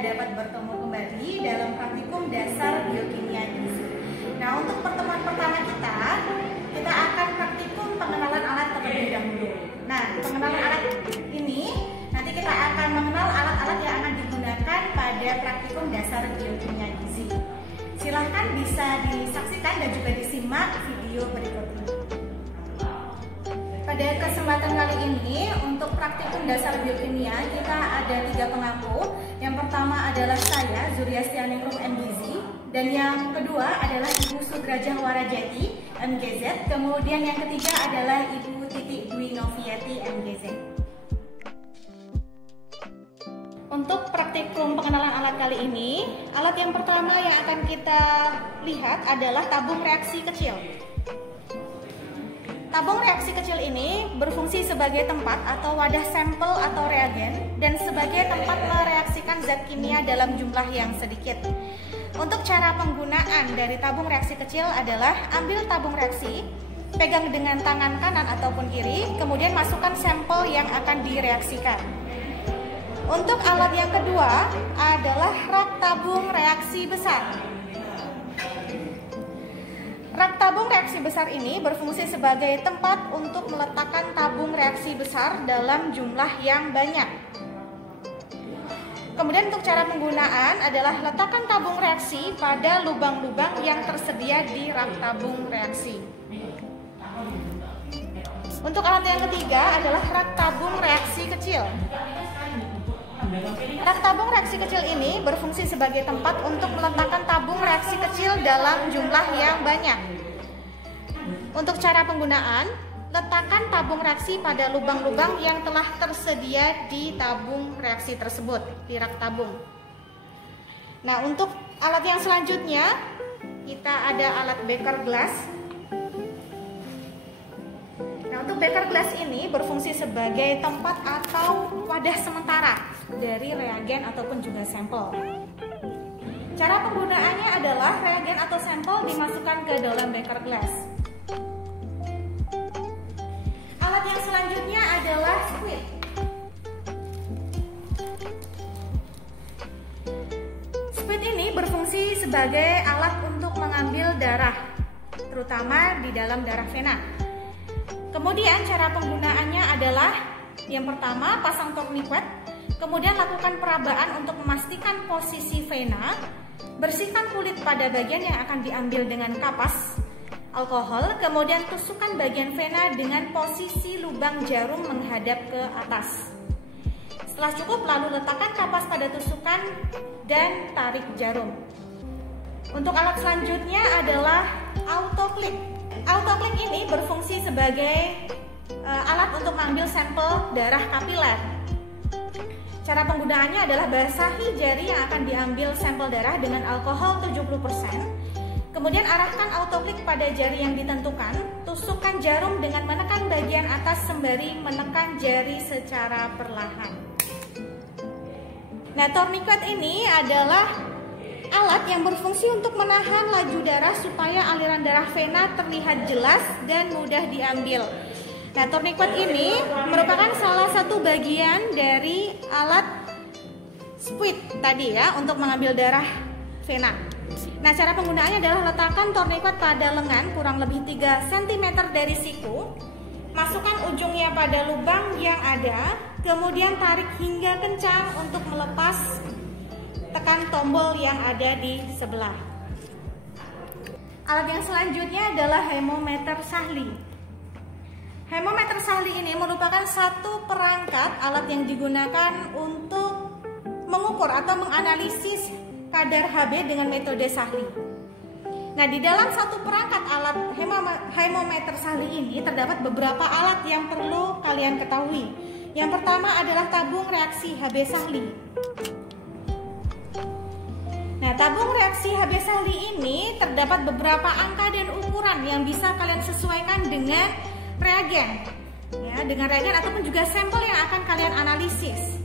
dapat bertemu kembali dalam praktikum dasar biokimia gizi. Nah, untuk pertemuan pertama kita akan praktikum pengenalan alat terlebih dahulu. Nah, pengenalan alat ini nanti kita akan mengenal alat-alat yang akan digunakan pada praktikum dasar biokimia gizi. Silahkan bisa disaksikan dan juga disimak video berikut ini. Pada kesempatan kali ini untuk praktikum dasar biokimia kita ada 3 pengampu. Yang pertama adalah saya, Zuriastianingrum MGZ, dan yang kedua adalah Ibu Sudrajah Warajati MGZ. Kemudian yang ketiga adalah Ibu Titi Dwi Novieti MGZ. Untuk praktikum pengenalan alat kali ini, alat yang pertama yang akan kita lihat adalah tabung reaksi kecil. Tabung reaksi kecil ini berfungsi sebagai tempat atau wadah sampel atau reagen dan sebagai tempat mereaksikan zat kimia dalam jumlah yang sedikit. Untuk cara penggunaan dari tabung reaksi kecil adalah ambil tabung reaksi, pegang dengan tangan kanan ataupun kiri, kemudian masukkan sampel yang akan direaksikan. Untuk alat yang kedua adalah rak tabung reaksi besar. Rak tabung reaksi besar ini berfungsi sebagai tempat untuk meletakkan tabung reaksi besar dalam jumlah yang banyak. Kemudian untuk cara penggunaan adalah letakkan tabung reaksi pada lubang-lubang yang tersedia di rak tabung reaksi. Untuk alat yang ketiga adalah rak tabung reaksi kecil. Rak tabung reaksi kecil ini berfungsi sebagai tempat untuk meletakkan tabung reaksi kecil dalam jumlah yang banyak. Untuk cara penggunaan, letakkan tabung reaksi pada lubang-lubang yang telah tersedia di tabung reaksi tersebut, di rak tabung. Nah, untuk alat yang selanjutnya, kita ada alat beaker glass. Nah, untuk beaker glass ini berfungsi sebagai tempat atau wadah sementara dari reagen ataupun juga sampel. Cara penggunaannya adalah reagen atau sampel dimasukkan ke dalam beaker glass. Alat yang selanjutnya adalah squid. Squid ini berfungsi sebagai alat untuk mengambil darah, terutama di dalam darah vena. Kemudian cara penggunaannya adalah yang pertama pasang tourniquet, kemudian lakukan perabaan untuk memastikan posisi vena, bersihkan kulit pada bagian yang akan diambil dengan kapas alkohol, kemudian tusukkan bagian vena dengan posisi lubang jarum menghadap ke atas. Setelah cukup, lalu letakkan kapas pada tusukan dan tarik jarum. Untuk alat selanjutnya adalah autoclip. Autoclip ini berfungsi sebagai alat untuk mengambil sampel darah kapiler. Cara penggunaannya adalah basahi jari yang akan diambil sampel darah dengan alkohol 70%. Kemudian arahkan autoclip pada jari yang ditentukan, tusukkan jarum dengan menekan bagian atas sembari menekan jari secara perlahan. Nah, tourniquet ini adalah alat yang berfungsi untuk menahan laju darah supaya aliran darah vena terlihat jelas dan mudah diambil. Nah, tourniquet ini merupakan salah satu bagian dari alat squid tadi ya, untuk mengambil darah vena. Nah, cara penggunaannya adalah letakkan tourniquet pada lengan kurang lebih 3 cm dari siku, masukkan ujungnya pada lubang yang ada, kemudian tarik hingga kencang untuk melepas, tekan tombol yang ada di sebelah. Alat yang selanjutnya adalah hemometer Sahli. Hemometer Sahli ini merupakan satu perangkat alat yang digunakan untuk mengukur atau menganalisis kadar Hb dengan metode Sahli. Nah, di dalam satu perangkat alat hemometer Sahli ini terdapat beberapa alat yang perlu kalian ketahui. Yang pertama adalah tabung reaksi Hb Sahli. Nah, tabung reaksi Hb Sahli ini terdapat beberapa angka dan ukuran yang bisa kalian sesuaikan dengan reagen, ya, dengan reagen ataupun juga sampel yang akan kalian analisis.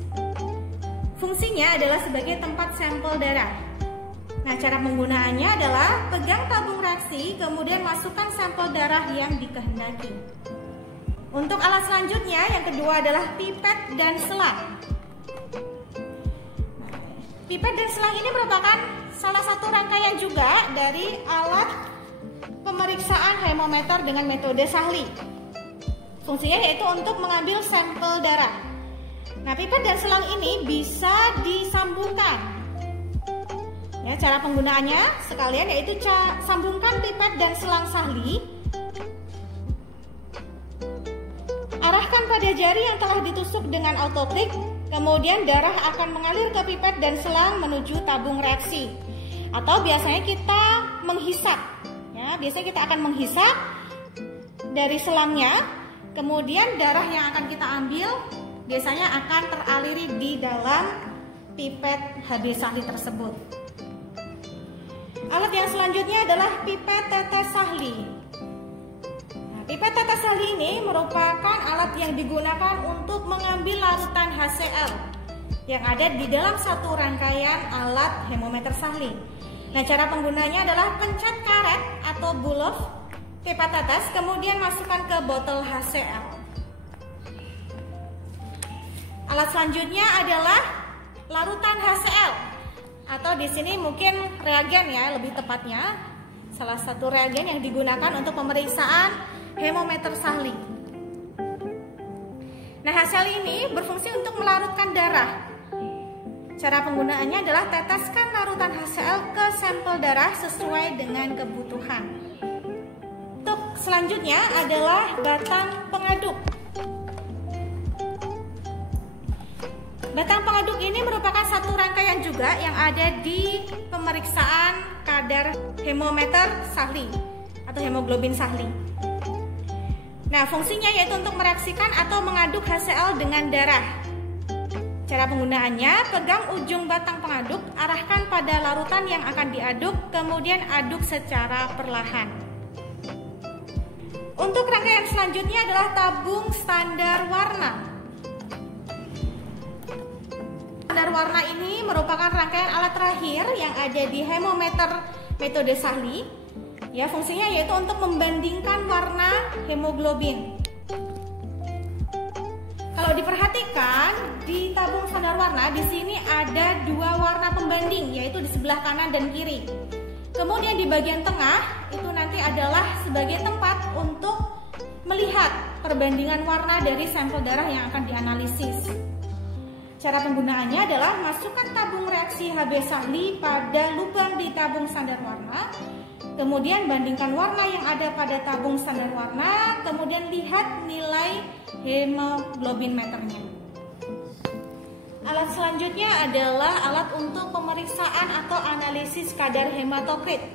Fungsinya adalah sebagai tempat sampel darah. Nah, cara penggunaannya adalah pegang tabung reaksi, kemudian masukkan sampel darah yang dikehendaki. Untuk alat selanjutnya, yang kedua adalah pipet dan selang. Pipet dan selang ini merupakan salah satu rangkaian juga dari alat pemeriksaan hemometer dengan metode Sahli. Fungsinya yaitu untuk mengambil sampel darah. Nah, pipet dan selang ini bisa disambungkan. Ya, cara penggunaannya sekalian yaitu sambungkan pipet dan selang Sahli. Arahkan pada jari yang telah ditusuk dengan autoklik, kemudian darah akan mengalir ke pipet dan selang menuju tabung reaksi. Atau biasanya kita menghisap. Ya, biasanya kita akan menghisap dari selangnya, kemudian darah yang akan kita ambil biasanya akan teraliri di dalam pipet HB Sahli tersebut. Alat yang selanjutnya adalah pipet tetes Sahli. Nah, pipet tetes Sahli ini merupakan alat yang digunakan untuk mengambil larutan HCl yang ada di dalam satu rangkaian alat hemometer Sahli. Nah, cara penggunanya adalah pencet karet atau bulov pipet tetes, kemudian masukkan ke botol HCl. Alat selanjutnya adalah larutan HCl, atau di sini mungkin reagen ya, lebih tepatnya salah satu reagen yang digunakan untuk pemeriksaan hemometer Sahli. Nah, HCl ini berfungsi untuk melarutkan darah. Cara penggunaannya adalah teteskan larutan HCl ke sampel darah sesuai dengan kebutuhan. Untuk selanjutnya adalah batang pengaduk. Batang pengaduk ini merupakan satu rangkaian juga yang ada di pemeriksaan kadar hemometer Sahli atau hemoglobin Sahli. Nah, fungsinya yaitu untuk mereaksikan atau mengaduk HCl dengan darah. Cara penggunaannya, pegang ujung batang pengaduk, arahkan pada larutan yang akan diaduk, kemudian aduk secara perlahan. Untuk rangkaian selanjutnya adalah tabung standar warna. Standar warna ini merupakan rangkaian alat terakhir yang ada di hemometer metode Sahli. Ya, fungsinya yaitu untuk membandingkan warna hemoglobin. Kalau diperhatikan di tabung standar warna di sini ada dua warna pembanding, yaitu di sebelah kanan dan kiri. Kemudian di bagian tengah itu nanti adalah sebagai tempat untuk melihat perbandingan warna dari sampel darah yang akan dianalisis. Cara penggunaannya adalah masukkan tabung reaksi HB Sahli pada lubang di tabung standar warna, kemudian bandingkan warna yang ada pada tabung standar warna, kemudian lihat nilai hemoglobin meternya. Alat selanjutnya adalah alat untuk pemeriksaan atau analisis kadar hematokrit.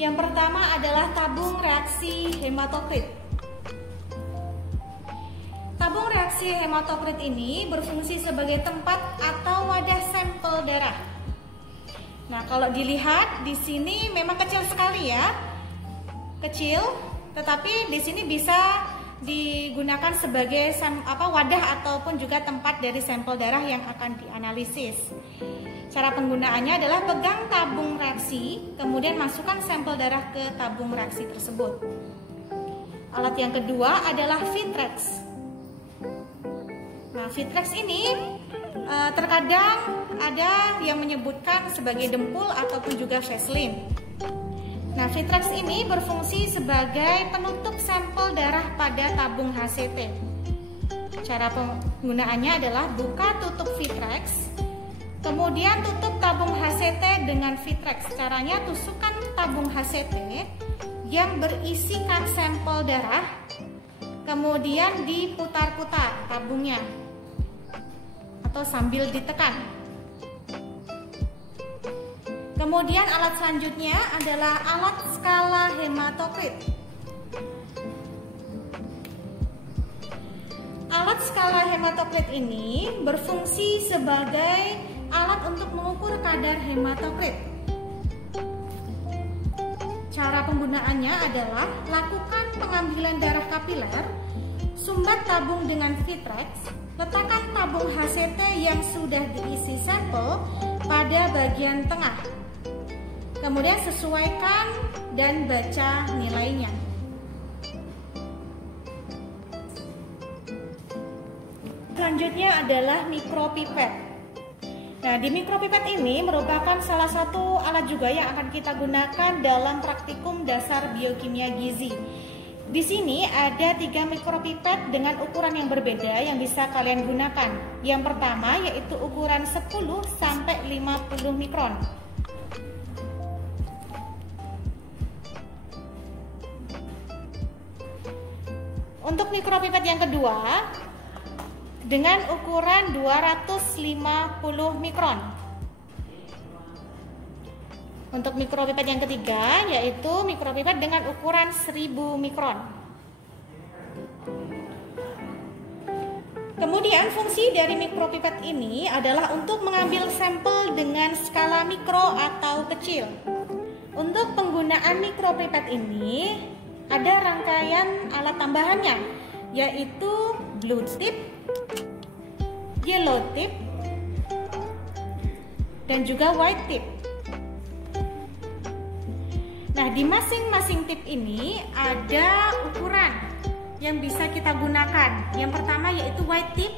Yang pertama adalah tabung reaksi hematokrit. Tabung reaksi hematokrit ini berfungsi sebagai tempat atau wadah sampel darah. Nah, kalau dilihat di sini memang kecil sekali ya. Kecil, tetapi di sini bisa digunakan sebagai wadah ataupun juga tempat dari sampel darah yang akan dianalisis. Cara penggunaannya adalah pegang tabung reaksi, kemudian masukkan sampel darah ke tabung reaksi tersebut. Alat yang kedua adalah Vitrex. Nah, Vitrex ini terkadang ada yang menyebutkan sebagai dempul ataupun juga Vaseline. Nah, Vitrex ini berfungsi sebagai penutup sampel darah pada tabung HCT. Cara penggunaannya adalah buka tutup Vitrex, kemudian tutup tabung HCT dengan Vitrex. Caranya tusukkan tabung HCT yang berisikan sampel darah, kemudian diputar-putar tabungnya atau sambil ditekan. Kemudian alat selanjutnya adalah alat skala hematokrit. Alat skala hematokrit ini berfungsi sebagai alat untuk mengukur kadar hematokrit. Cara penggunaannya adalah lakukan pengambilan darah kapiler, sumbat tabung dengan Vitrex, letakkan tabung HCT yang sudah diisi sampel pada bagian tengah. Kemudian sesuaikan dan baca nilainya. Selanjutnya adalah mikropipet. Nah, di mikropipet ini merupakan salah satu alat juga yang akan kita gunakan dalam praktikum dasar biokimia gizi. Di sini ada 3 mikropipet dengan ukuran yang berbeda yang bisa kalian gunakan. Yang pertama yaitu ukuran 10 sampai 50 mikron. Untuk mikropipet yang kedua dengan ukuran 250 mikron. Untuk mikropipet yang ketiga yaitu mikropipet dengan ukuran 1000 mikron. Kemudian fungsi dari mikropipet ini adalah untuk mengambil sampel dengan skala mikro atau kecil. Untuk penggunaan mikropipet ini ada rangkaian alat tambahannya yaitu blue tip, yellow tip, dan juga white tip. Nah, di masing-masing tip ini ada ukuran yang bisa kita gunakan. Yang pertama yaitu white tip.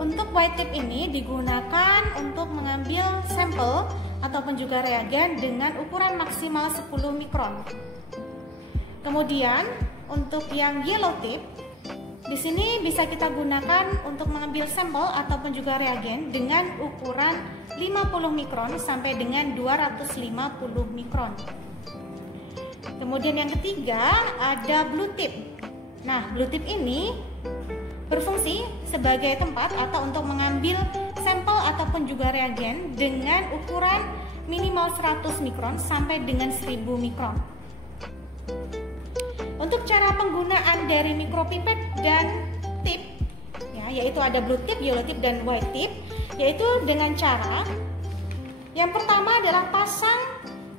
Untuk white tip ini digunakan untuk mengambil sampel ataupun juga reagen dengan ukuran maksimal 10 mikron. Kemudian untuk yang yellow tip, di sini bisa kita gunakan untuk mengambil sampel ataupun juga reagen dengan ukuran 50 mikron sampai dengan 250 mikron. Kemudian yang ketiga ada blue tip. Nah, blue tip ini berfungsi sebagai tempat atau untuk mengambil sampel ataupun juga reagen dengan ukuran minimal 100 mikron sampai dengan 1000 mikron. Untuk cara penggunaan dari mikropipet dan tip, ya, yaitu ada blue tip, yellow tip, dan white tip, yaitu dengan cara yang pertama adalah pasang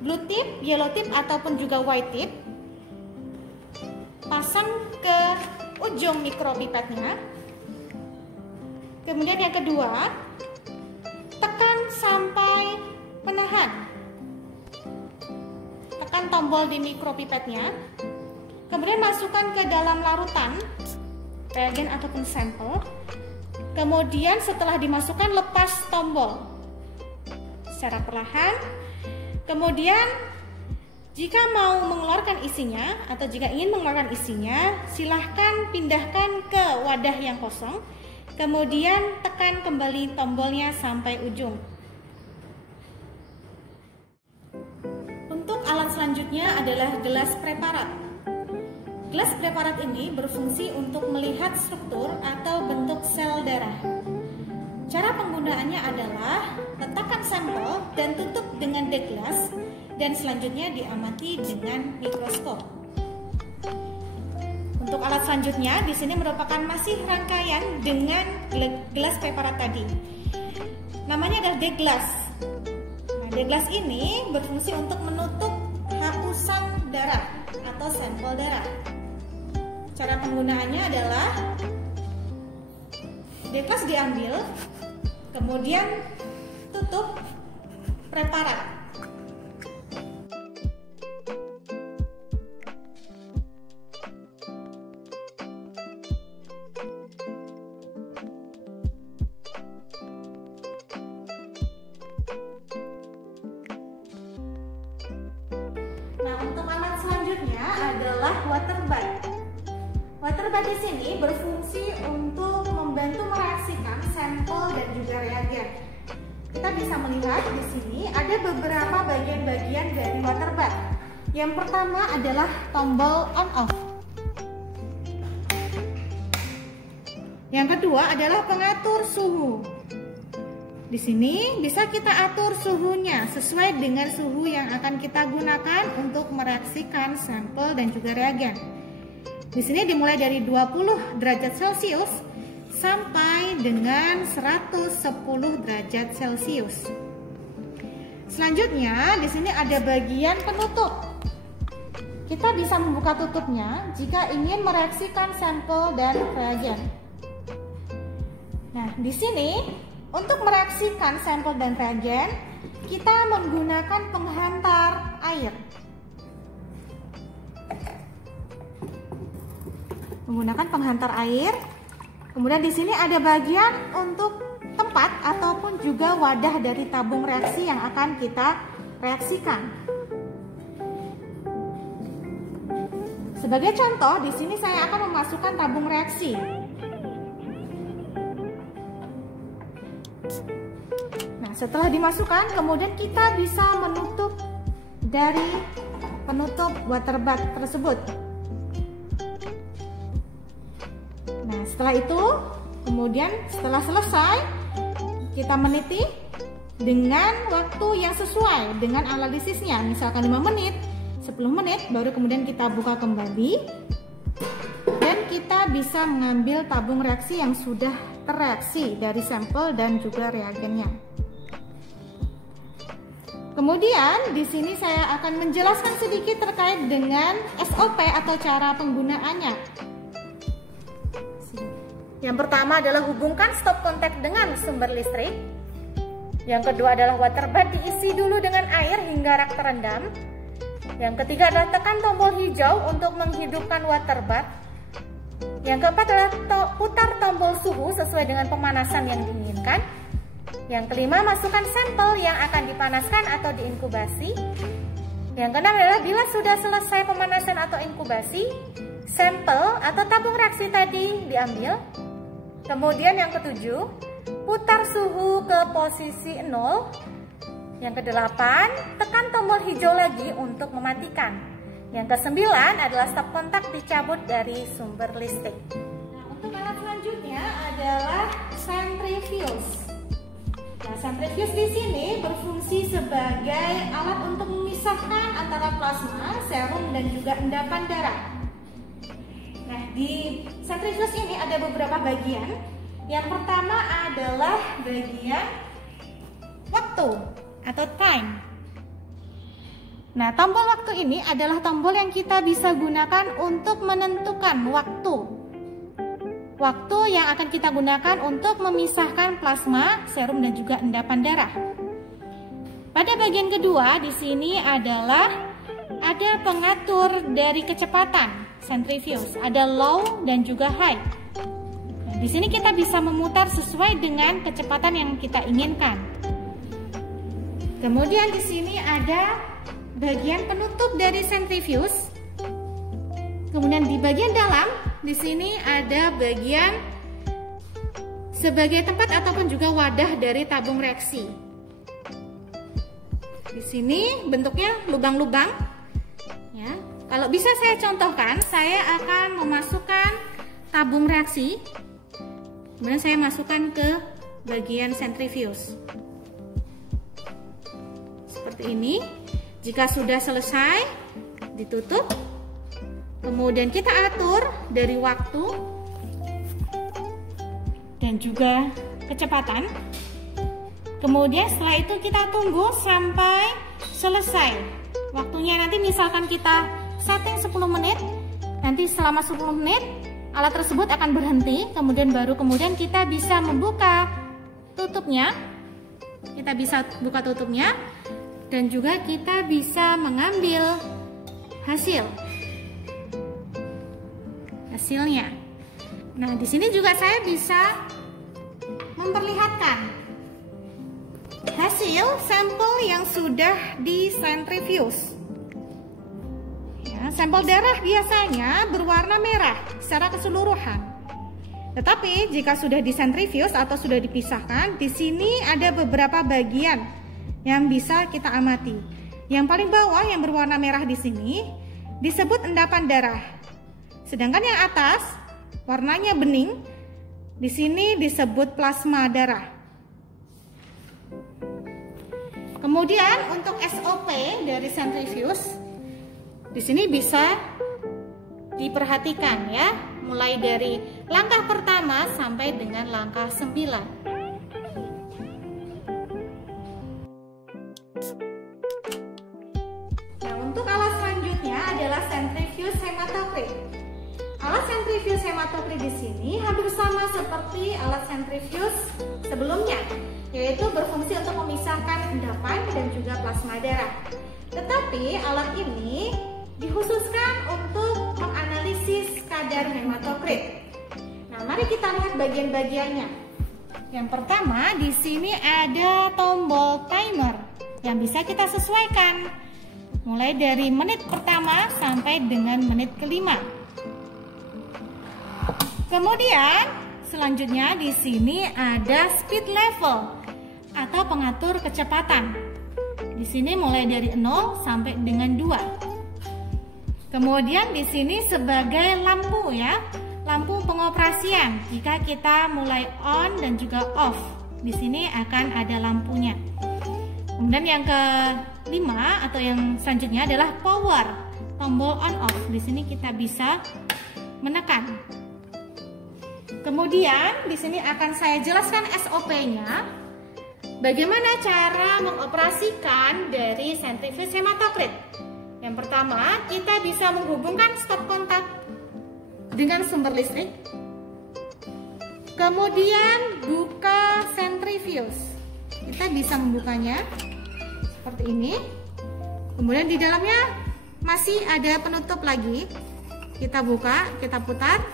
blue tip, yellow tip, ataupun juga white tip, pasang ke ujung mikropipetnya. Kemudian yang kedua, tekan sampai penahan, tekan tombol di mikropipetnya. Kemudian masukkan ke dalam larutan reagen ataupun sampel. Kemudian setelah dimasukkan lepas tombol secara perlahan. Kemudian jika mau mengeluarkan isinya atau jika ingin mengeluarkan isinya, silahkan pindahkan ke wadah yang kosong. Kemudian tekan kembali tombolnya sampai ujung. Untuk alat selanjutnya adalah gelas preparat. Gelas preparat ini berfungsi untuk melihat struktur atau bentuk sel darah. Cara penggunaannya adalah letakkan sampel dan tutup dengan deglas dan selanjutnya diamati dengan mikroskop. Untuk alat selanjutnya di sini merupakan masih rangkaian dengan gelas preparat tadi. Namanya adalah deglas. Nah, deglas ini berfungsi untuk menutup hapusan darah atau sampel darah. Cara penggunaannya adalah deglas diambil, kemudian tutup preparat. Nah, untuk alat selanjutnya adalah water bath. Water bath di sini berfungsi untuk membantu mereaksikan sampel dan juga reagen. Kita bisa melihat di sini ada beberapa bagian-bagian dari water bath. Yang pertama adalah tombol on off. Yang kedua adalah pengatur suhu. Di sini bisa kita atur suhunya sesuai dengan suhu yang akan kita gunakan untuk mereaksikan sampel dan juga reagen. Di sini dimulai dari 20 derajat Celcius sampai dengan 110 derajat Celcius. Selanjutnya di sini ada bagian penutup. Kita bisa membuka tutupnya jika ingin mereaksikan sampel dan reagen. Nah, di sini untuk mereaksikan sampel dan reagen, kita menggunakan penghantar air. Menggunakan penghantar air. Kemudian di sini ada bagian untuk tempat tempat ataupun juga wadah dari tabung reaksi yang akan kita reaksikan. Sebagai contoh, di sini saya akan memasukkan tabung reaksi. Nah, setelah dimasukkan, kemudian kita bisa menutup dari penutup water bath tersebut. Nah, setelah itu, kemudian setelah selesai, kita meniti dengan waktu yang sesuai dengan analisisnya, misalkan 5 menit, 10 menit, baru kemudian kita buka kembali dan kita bisa mengambil tabung reaksi yang sudah tereaksi dari sampel dan juga reagennya. Kemudian di sini saya akan menjelaskan sedikit terkait dengan SOP atau cara penggunaannya. Yang pertama adalah hubungkan stop kontak dengan sumber listrik. Yang kedua adalah water bath diisi dulu dengan air hingga rak terendam. Yang ketiga adalah tekan tombol hijau untuk menghidupkan water bath. Yang keempat adalah putar tombol suhu sesuai dengan pemanasan yang diinginkan. Yang kelima, masukkan sampel yang akan dipanaskan atau diinkubasi. Yang keenam adalah bila sudah selesai pemanasan atau inkubasi, sampel atau tabung reaksi tadi diambil. Kemudian yang ketujuh, putar suhu ke posisi 0. Yang kedelapan, tekan tombol hijau lagi untuk mematikan. Yang kesembilan adalah stop kontak dicabut dari sumber listrik. Nah, untuk alat selanjutnya adalah centrifuge. Nah, centrifuge di sini berfungsi sebagai alat untuk memisahkan antara plasma, serum dan juga endapan darah. Nah, di centrifuge ini ada beberapa bagian. Yang pertama adalah bagian waktu atau time. Nah, tombol waktu ini adalah tombol yang kita bisa gunakan untuk menentukan waktu. Waktu yang akan kita gunakan untuk memisahkan plasma, serum dan juga endapan darah. Pada bagian kedua di sini adalah ada pengatur dari kecepatan centrifuge, ada low dan juga high. Nah, di sini kita bisa memutar sesuai dengan kecepatan yang kita inginkan. Kemudian di sini ada bagian penutup dari centrifuge. Kemudian di bagian dalam di sini ada bagian sebagai tempat ataupun juga wadah dari tabung reaksi. Di sini bentuknya lubang-lubang. Ya, kalau bisa saya contohkan, saya akan memasukkan tabung reaksi. Kemudian saya masukkan ke bagian centrifuge. Seperti ini. Jika sudah selesai, ditutup. Kemudian kita atur dari waktu dan juga kecepatan. Kemudian setelah itu kita tunggu sampai selesai. Waktunya nanti misalkan kita setting 10 menit. Nanti selama 10 menit alat tersebut akan berhenti. Kemudian kita bisa membuka tutupnya. Kita bisa buka tutupnya. Dan juga kita bisa mengambil hasilnya. Nah, di sini juga saya bisa memperlihatkan hasil sampel yang sudah di centrifuge. Ya, sampel darah biasanya berwarna merah secara keseluruhan. Tetapi jika sudah di centrifuge atau sudah dipisahkan, di sini ada beberapa bagian yang bisa kita amati. Yang paling bawah yang berwarna merah di sini disebut endapan darah. Sedangkan yang atas warnanya bening, di sini disebut plasma darah. Kemudian untuk SOP dari centrifuge di sini bisa diperhatikan ya, mulai dari langkah pertama sampai dengan langkah 9. Centrifuge hematokrit. Alat centrifuge hematokrit di sini hampir sama seperti alat centrifuge sebelumnya, yaitu berfungsi untuk memisahkan endapan dan juga plasma darah. Tetapi alat ini dikhususkan untuk menganalisis kadar hematokrit. Nah, mari kita lihat bagian-bagiannya. Yang pertama, di sini ada tombol timer yang bisa kita sesuaikan mulai dari menit pertama sampai dengan menit kelima. Kemudian selanjutnya di sini ada speed level atau pengatur kecepatan. Di sini mulai dari 0 sampai dengan 2. Kemudian di sini sebagai lampu ya, lampu pengoperasian. Jika kita mulai on dan juga off, di sini akan ada lampunya. Kemudian yang kelima atau yang selanjutnya adalah power, tombol on off. Di sini kita bisa menekan. Kemudian di sini akan saya jelaskan SOP-nya. Bagaimana cara mengoperasikan dari sentrifuge hematokrit. Yang pertama, kita bisa menghubungkan stop kontak dengan sumber listrik. Kemudian buka sentrifuge. Kita bisa membukanya seperti ini. Kemudian di dalamnya masih ada penutup lagi. Kita buka, kita putar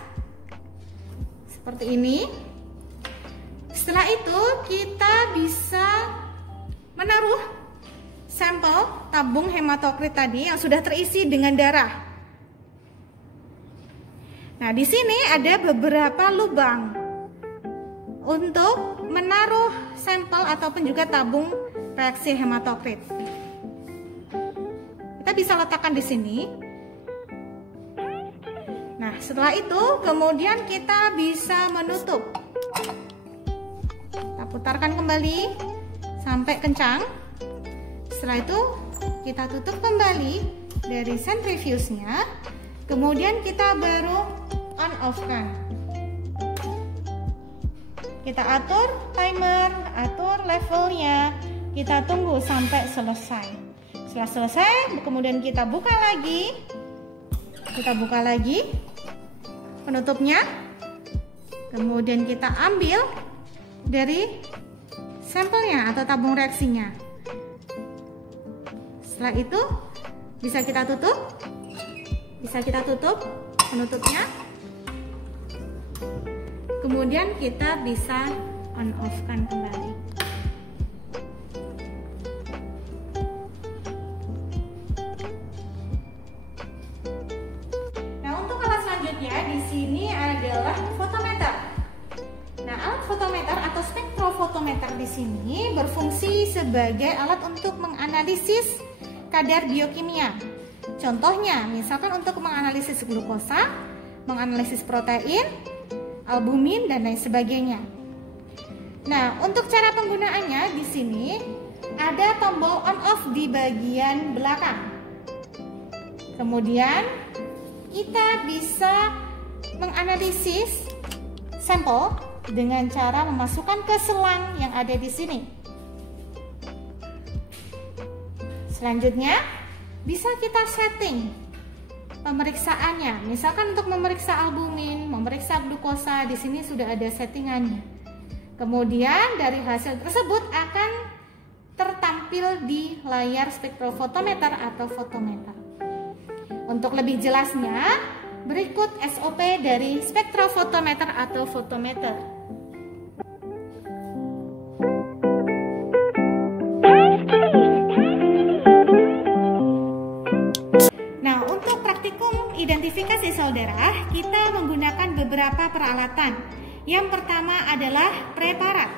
seperti ini. Setelah itu kita bisa menaruh sampel tabung hematokrit tadi yang sudah terisi dengan darah. Nah, di sini ada beberapa lubang untuk menaruh sampel ataupun juga tabung reaksi hematokrit. Kita bisa letakkan di sini. Nah, setelah itu kemudian kita bisa menutup. Kita putarkan kembali sampai kencang. Setelah itu kita tutup kembali dari sentrifuge-nya. Kemudian kita baru on off-kan. Kita atur timer, atur levelnya, kita tunggu sampai selesai. Setelah selesai, kemudian kita buka lagi penutupnya, kemudian kita ambil dari sampelnya atau tabung reaksinya. Setelah itu bisa kita tutup penutupnya. Kemudian kita bisa on off-kan kembali. Nah, untuk alat selanjutnya di sini adalah fotometer. Nah, alat fotometer atau spektrofotometer di sini berfungsi sebagai alat untuk menganalisis kadar biokimia. Contohnya, misalkan untuk menganalisis glukosa, menganalisis protein, albumin dan lain sebagainya. Nah, untuk cara penggunaannya di sini ada tombol on off di bagian belakang. Kemudian kita bisa menganalisis sampel dengan cara memasukkan ke selang yang ada di sini. Selanjutnya bisa kita setting pemeriksaannya. Misalkan untuk memeriksa albumin, memeriksa glukosa, di sini sudah ada settingannya. Kemudian dari hasil tersebut akan tertampil di layar spektrofotometer atau fotometer. Untuk lebih jelasnya, berikut SOP dari spektrofotometer atau fotometer. Identifikasi sel darah, kita menggunakan beberapa peralatan. Yang pertama adalah preparat.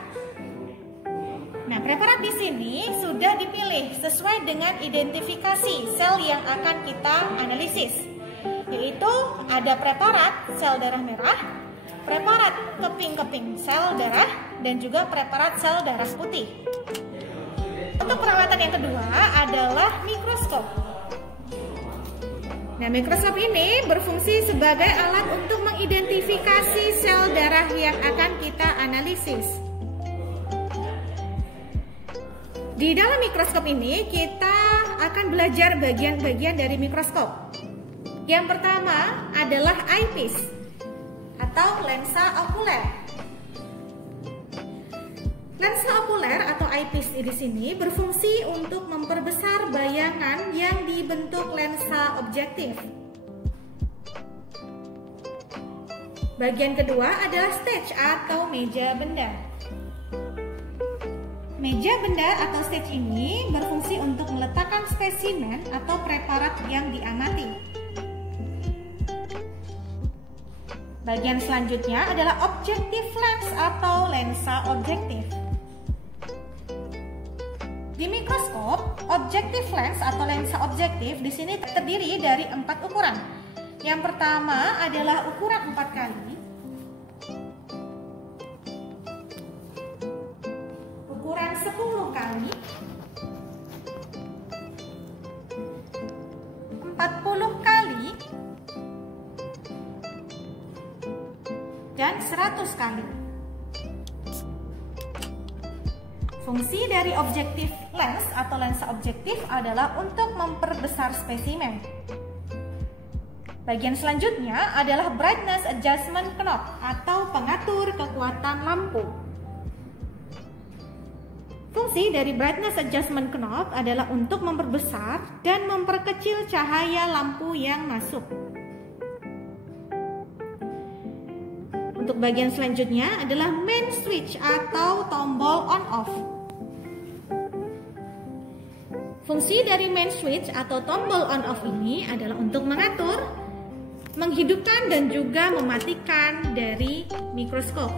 Nah, preparat di sini sudah dipilih sesuai dengan identifikasi sel yang akan kita analisis, yaitu ada preparat sel darah merah, preparat keping-keping sel darah, dan juga preparat sel darah putih. Untuk peralatan yang kedua adalah mikroskop. Nah, mikroskop ini berfungsi sebagai alat untuk mengidentifikasi sel darah yang akan kita analisis. Di dalam mikroskop ini kita akan belajar bagian-bagian dari mikroskop. Yang pertama adalah eyepiece atau lensa okuler. Lensa okuler atau eyepiece di sini berfungsi untuk memperbesar bayangan yang dibentuk lensa objektif. Bagian kedua adalah stage atau meja benda. Meja benda atau stage ini berfungsi untuk meletakkan spesimen atau preparat yang diamati. Bagian selanjutnya adalah objective lens atau lensa objektif. Di mikroskop, objective lens atau lensa objektif di sini terdiri dari 4 ukuran. Yang pertama adalah ukuran 4 kali. Ukuran 10 kali, 40 kali, dan 100 kali. Fungsi dari objective lens atau lensa objektif adalah untuk memperbesar spesimen. Bagian selanjutnya adalah brightness adjustment knob atau pengatur kekuatan lampu. Fungsi dari brightness adjustment knob adalah untuk memperbesar dan memperkecil cahaya lampu yang masuk. Untuk bagian selanjutnya adalah main switch atau tombol on off. Fungsi dari main switch atau tombol on off ini adalah untuk mengatur, menghidupkan dan juga mematikan dari mikroskop.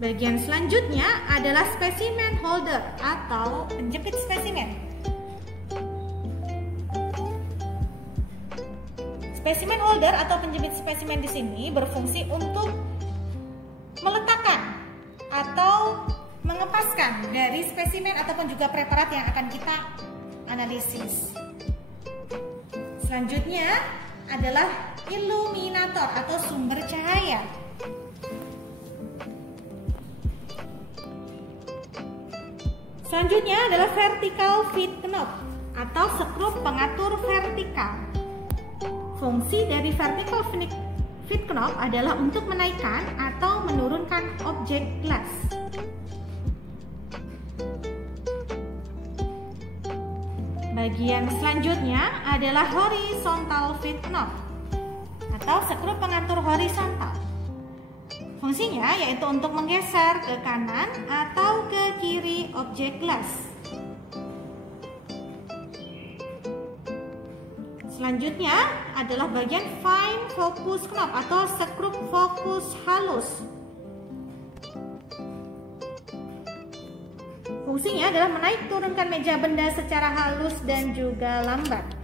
Bagian selanjutnya adalah specimen holder atau penjepit spesimen. Spesimen holder atau penjepit spesimen di sini berfungsi untuk meletakkan atau mengepaskan dari spesimen ataupun juga preparat yang akan kita analisis. Selanjutnya adalah illuminator atau sumber cahaya. Selanjutnya adalah vertical feed knob atau skrup pengatur vertikal. Fungsi dari vertical feed knob adalah untuk menaikkan atau menurunkan objek gelas. Bagian selanjutnya adalah horizontal feed knob atau skrup pengatur horizontal. Fungsinya yaitu untuk menggeser ke kanan atau ke kiri objek gelas. Selanjutnya adalah bagian fine focus knob atau skrup fokus halus. Fungsinya adalah menaik turunkan meja benda secara halus dan juga lambat.